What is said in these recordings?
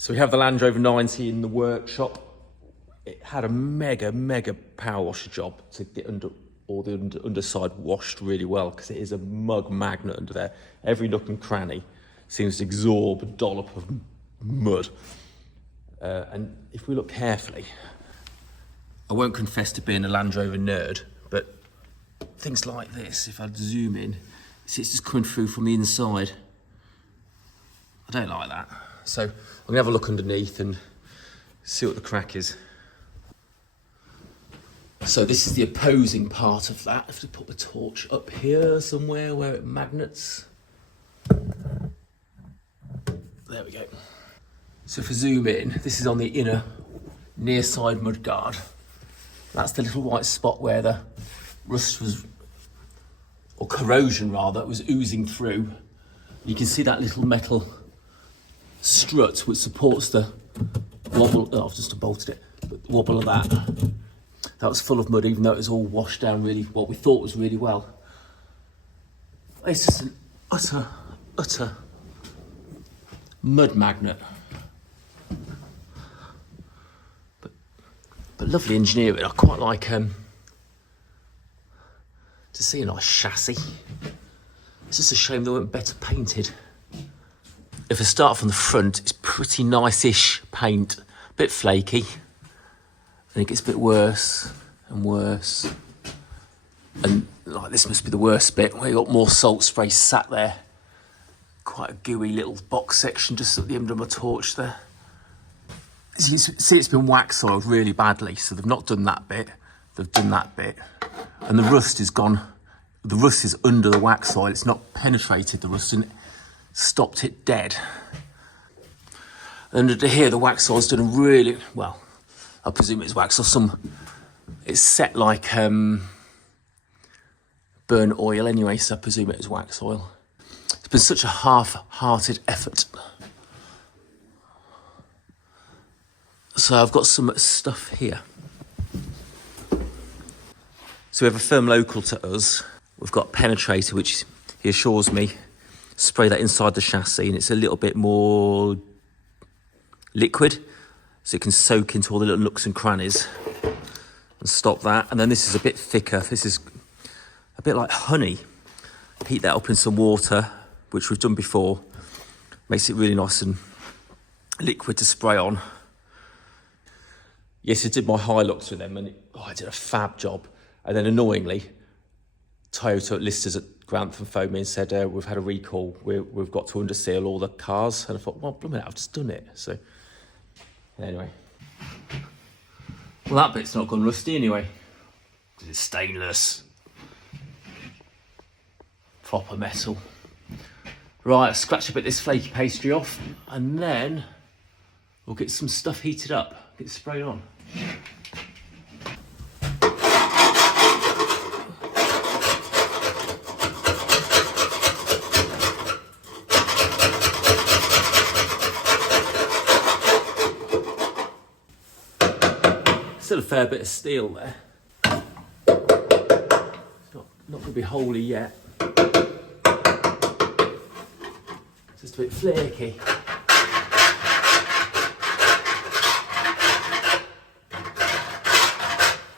So we have the Land Rover 90 in the workshop. It had a mega power washer job to get all the underside washed really well, because it is a mug magnet under there. Every nook and cranny seems to absorb a dollop of mud. And if we look carefully, I won't confess to being a Land Rover nerd, but things like this, if I zoom in, see it's just coming through from the inside. I don't like that. So I'm gonna have a look underneath and see what the crack is. So this is the opposing part of that. I have to put the torch up here somewhere where it magnets. There we go. So if I zoom in, this is on the inner near side mudguard. That's the little white spot where the rust was, or corrosion rather, was oozing through. You can see that little metal strut which supports the wobble. Oh, I've just bolted it. But the wobble of that. That was full of mud, even though it was all washed down really, what we thought was really well. It's just an utter mud magnet. But lovely engineering. I quite like to see a nice chassis. It's just a shame they weren't better painted. If I start from the front, it's pretty nice-ish paint, a bit flaky. And it gets a bit worse and worse. And like this must be the worst bit, where you got more salt spray sat there. Quite a gooey little box section just at the end of my torch there. As you can see, it's been wax oiled really badly, so they've not done that bit, they've done that bit. And the rust is gone, the rust is under the wax oil, it's not penetrated the rust and stopped it dead. And under here, the wax oil's done a really, well, I presume it's wax or it's set like burnt oil anyway, so I presume it was wax oil. It's been such a half-hearted effort. So I've got some stuff here. So we have a firm local to us. We've got penetrator, which he assures me, spray that inside the chassis, and it's a little bit more liquid, so it can soak into all the little nooks and crannies and stop that. And then this is a bit thicker. This is a bit like honey. Heat that up in some water, which we've done before. Makes it really nice and liquid to spray on. Yes, I did my Hilux with them, and I did a fab job. And then annoyingly, Toyota listers at Grantham phoned me and said, we've had a recall. We've got to underseal all the cars. And I thought, well, blooming, I've just done it. So anyway. Well, that bit's not gone rusty anyway, because it's stainless. Proper metal. Right, I'll scratch a bit of this flaky pastry off, and then we'll get some stuff heated up, get it sprayed on. Still a fair bit of steel there. It's not going to be holy yet. It's just a bit flaky.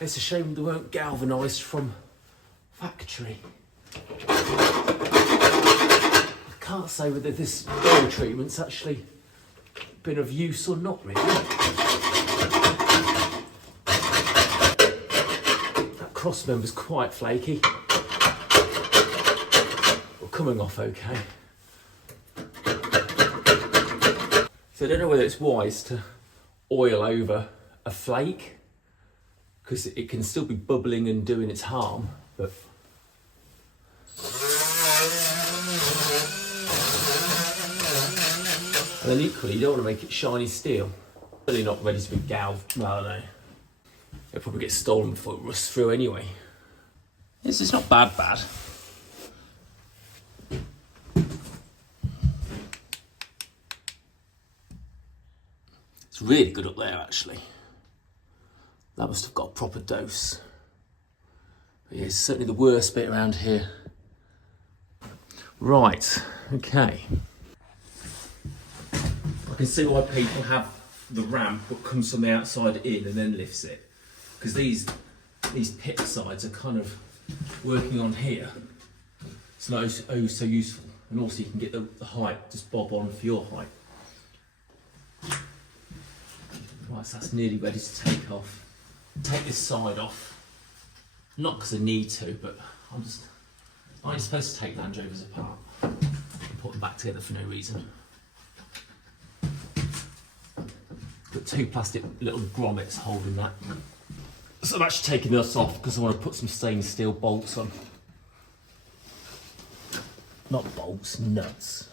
It's a shame they weren't galvanised from factory. I can't say whether this oil treatment's actually been of use or not really. Cross member's quite flaky, but coming off okay. So I don't know whether it's wise to oil over a flake, because it can still be bubbling and doing its harm, but and then equally you don't want to make it shiny steel. Really not ready to be galved. Well, I don't know. It'll probably get stolen before it rusts through anyway. It's not bad. It's really good up there, actually. That must have got a proper dose. But yeah, it's certainly the worst bit around here. Right, okay. I can see why people have the ramp what comes from the outside in and then lifts it, because these pit sides are kind of working on here. It's not so useful, and also you can get the height, just bob on for your height. Right, so that's nearly ready to take off. Take this side off, not because I need to, but I'm supposed to take Land Rovers apart and put them back together for no reason. Got two plastic little grommets holding that. So I'm actually taking this off because I want to put some stainless steel bolts on. Not bolts, nuts.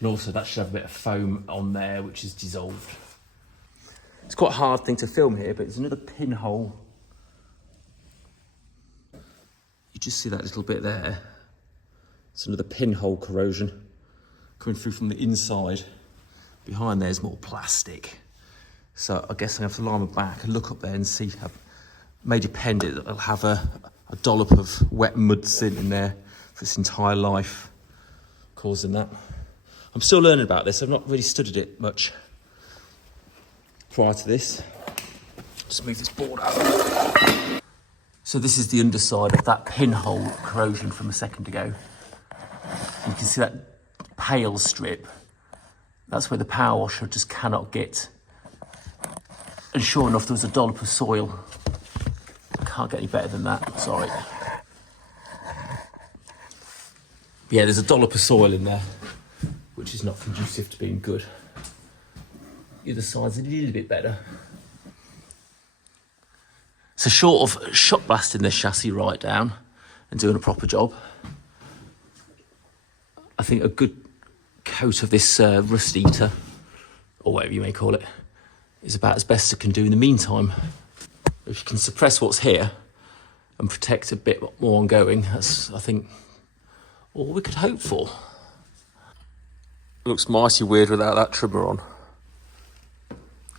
And also that should have a bit of foam on there which is dissolved. It's quite a hard thing to film here, but there's another pinhole. You just see that little bit there. It's another pinhole corrosion coming through from the inside. Behind there's more plastic. So I guess I have to lie my back and look up there and see. May depend, it'll have a dollop of wet mud sitting in there for its entire life, causing that. I'm still learning about this. I've not really studied it much prior to this. Just move this board out. So this is the underside of that pinhole corrosion from a second ago. You can see that pale strip. That's where the power washer just cannot get. And sure enough, there was a dollop of soil. Can't get any better than that, sorry. Yeah, there's a dollop of soil in there, which is not conducive to being good. The other side's a little bit better. So short of shot blasting this chassis right down and doing a proper job, I think a good coat of this rust eater, or whatever you may call it, is about as best it can do in the meantime. If you can suppress what's here and protect a bit more ongoing, that's, I think, all we could hope for. It looks mighty weird without that trimmer on.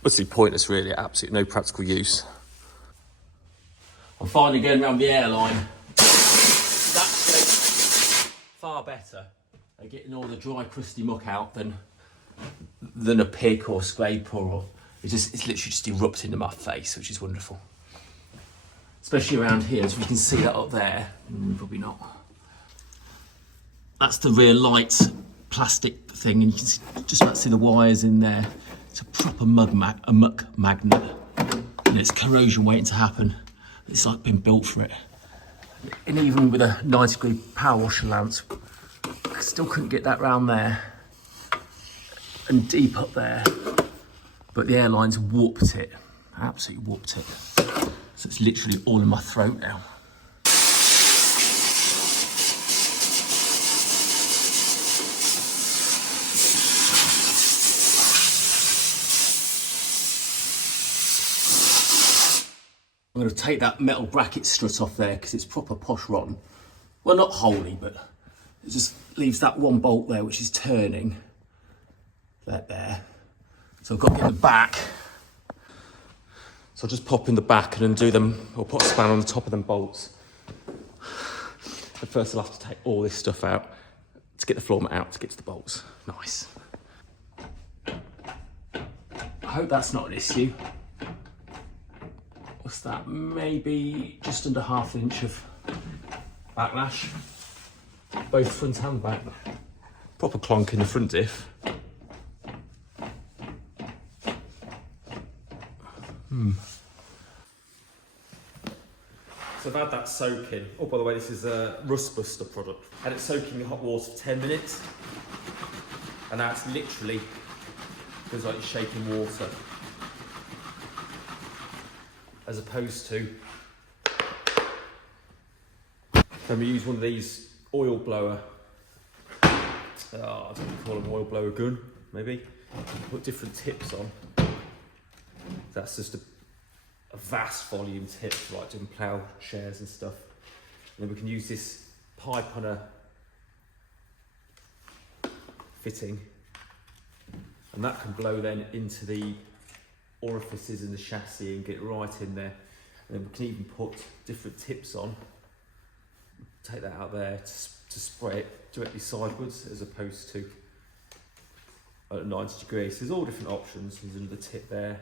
Utterly pointless, really, absolutely no practical use. I'm finally going around the airline. That's far better at getting all the dry, crusty muck out than a pick or scraper, or it's literally just erupting in my face, which is wonderful. Especially around here, so you can see that up there. Probably not. That's the rear light plastic thing, and you can just about see the wires in there. It's a proper muck magnet, and it's corrosion waiting to happen. It's like been built for it. And even with a 90-degree power washer lance, I still couldn't get that round there and deep up there. But the airline's whooped it, absolutely whooped it. So it's literally all in my throat now. I'm going to take that metal bracket strut off there because it's proper posh rotten. Well, not wholly, but it just leaves that one bolt there which is turning. That there. So I've got to get the back. So I'll just pop in the back and undo them, or put a spanner on the top of them bolts. But first I'll have to take all this stuff out to get the floor mat out to get to the bolts. Nice. I hope that's not an issue. What's that? Maybe just under ½ inch of backlash. Both front and back. Proper clonk in the front diff. So I've had that soaking. Oh, by the way, this is a Rust Buster product. Had it soaking in hot water for 10 minutes. And now it's literally feels like it's shaking water. As opposed to when we use one of these oil blower, I don't know what you call them, oil blower gun, maybe. Put different tips on. That's just a vast volume tip for like doing plough shares and stuff. And then we can use this pipe on a fitting, and that can blow then into the orifices in the chassis and get right in there. And then we can even put different tips on. Take that out there to to spray it directly sideways as opposed to at 90 degrees. There's all different options. There's another tip there.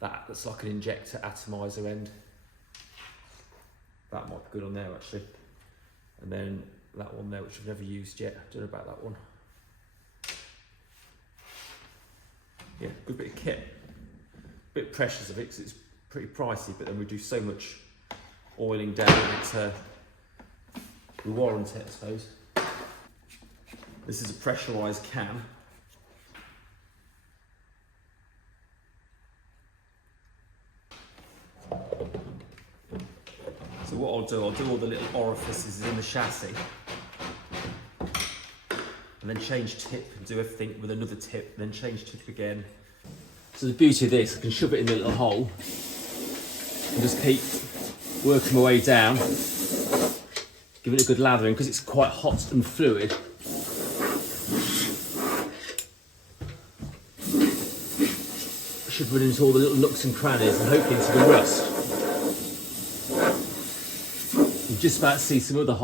That's like an injector atomizer end. That might be good on there actually. And then that one there, which I've never used yet. Don't know about that one. Yeah, good bit of kit. Bit precious of it because it's pretty pricey, but then we do so much oiling down that we warrant it, I suppose. This is a pressurised can. So what I'll do all the little orifices in the chassis and then change tip and do everything with another tip, then change tip again. So the beauty of this, I can shove it in the little hole and just keep working my way down, giving it a good lathering because it's quite hot and fluid. I should run into all the little nooks and crannies and hopefully into the rust. You just about see some other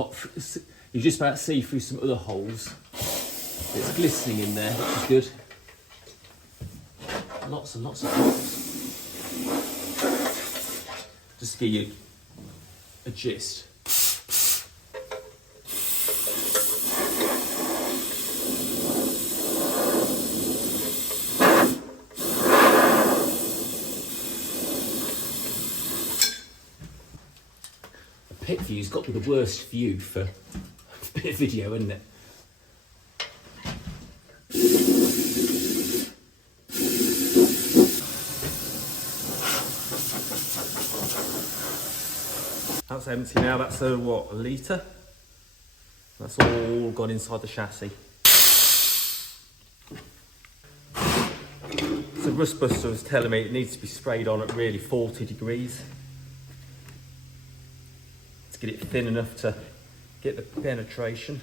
you just about see through some other holes. It's glistening in there, which is good. Lots and lots of holes. Just to give you a gist. The pit view's got to be the worst view for a bit of video, isn't it? That's empty now, that's a what, a litre? That's all gone inside the chassis. So Rustbuster was telling me it needs to be sprayed on at really 40 degrees to get it thin enough to get the penetration.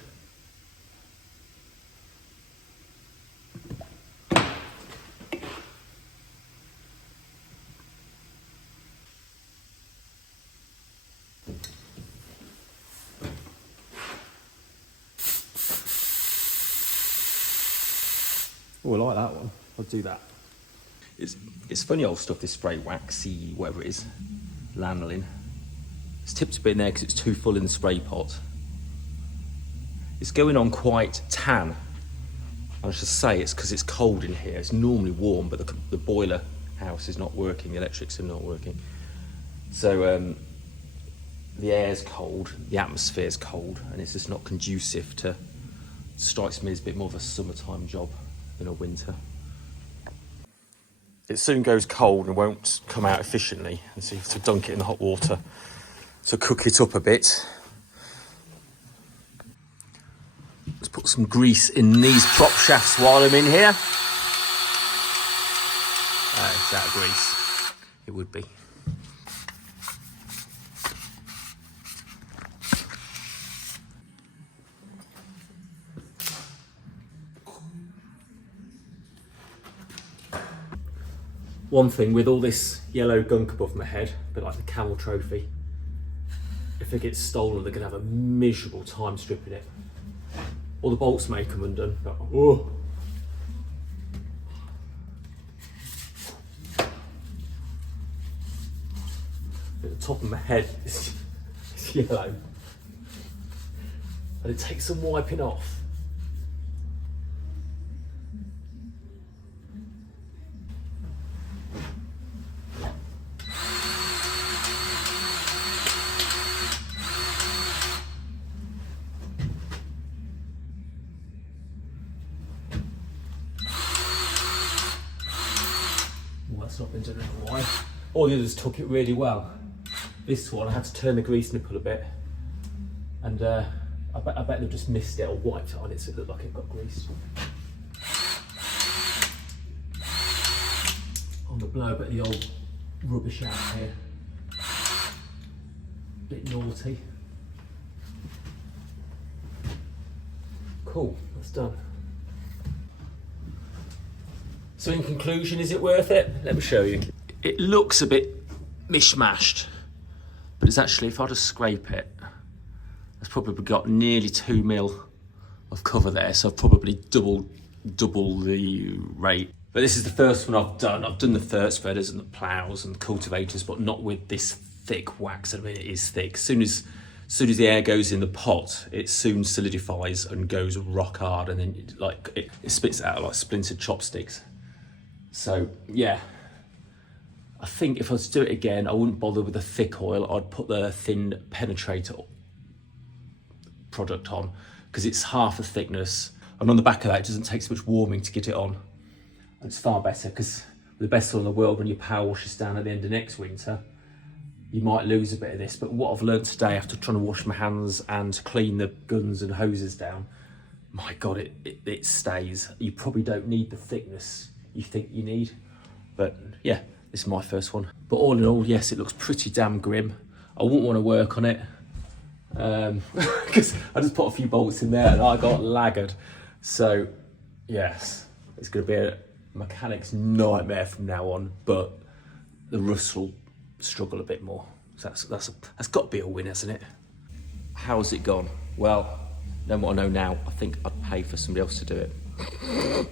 Oh, I like that one. I'll do that. It's funny old stuff, this spray waxy, whatever it is, lanolin. It's tipped a bit in there because it's too full in the spray pot. It's going on quite tan. I should say it's because it's cold in here. It's normally warm, but the boiler house is not working. The electrics are not working. So the air's cold, the atmosphere's cold, and it's just not conducive to, strikes me as a bit more of a summertime job than a winter. It soon goes cold and won't come out efficiently, and so you have to dunk it in the hot water to cook it up a bit. Let's put some grease in these prop shafts while I'm in here. Is that grease? It would be. One thing with all this yellow gunk above my head, a bit like the camel trophy, if it gets stolen, they're going to have a miserable time stripping it. All the bolts may come undone, but oh. At the top of my head is yellow, and it takes some wiping off. That's not been done in a while. All the others took it really well. This one I had to turn the grease nipple a bit, and I bet they've just missed it or wiped it on it so it looked like it got greased. I'm gonna blow a bit of the old rubbish out here. Bit naughty. Cool, that's done. So in conclusion, is it worth it? Let me show you. It looks a bit mishmashed, but it's actually, if I just scrape it, I I've probably got nearly 2 mil of cover there, so I've probably double the rate. But this is the first one I've done. I've done the fert spreaders and the ploughs and cultivators, but not with this thick wax. I mean, it is thick. As soon as the air goes in the pot, it soon solidifies and goes rock hard, and then it spits out like splintered chopsticks. So yeah, I think if I was to do it again, I wouldn't bother with the thick oil. I'd put the thin penetrator product on, because it's half the thickness, and on the back of that, it doesn't take so much warming to get it on. And it's far better, because with the best oil in the world, when your power washes down at the end of next winter, you might lose a bit of this. But what I've learned today, after trying to wash my hands and clean the guns and hoses down, my God, it stays. You probably don't need the thickness you think you need. But yeah, this is my first one. But all in all, yes, it looks pretty damn grim. I wouldn't want to work on it, because I just put a few bolts in there and I got lagged. So yes, it's going to be a mechanic's nightmare from now on, but the rust will struggle a bit more. So that's got to be a win, hasn't it? How's it gone? Well, knowing what I know now, I think I'd pay for somebody else to do it.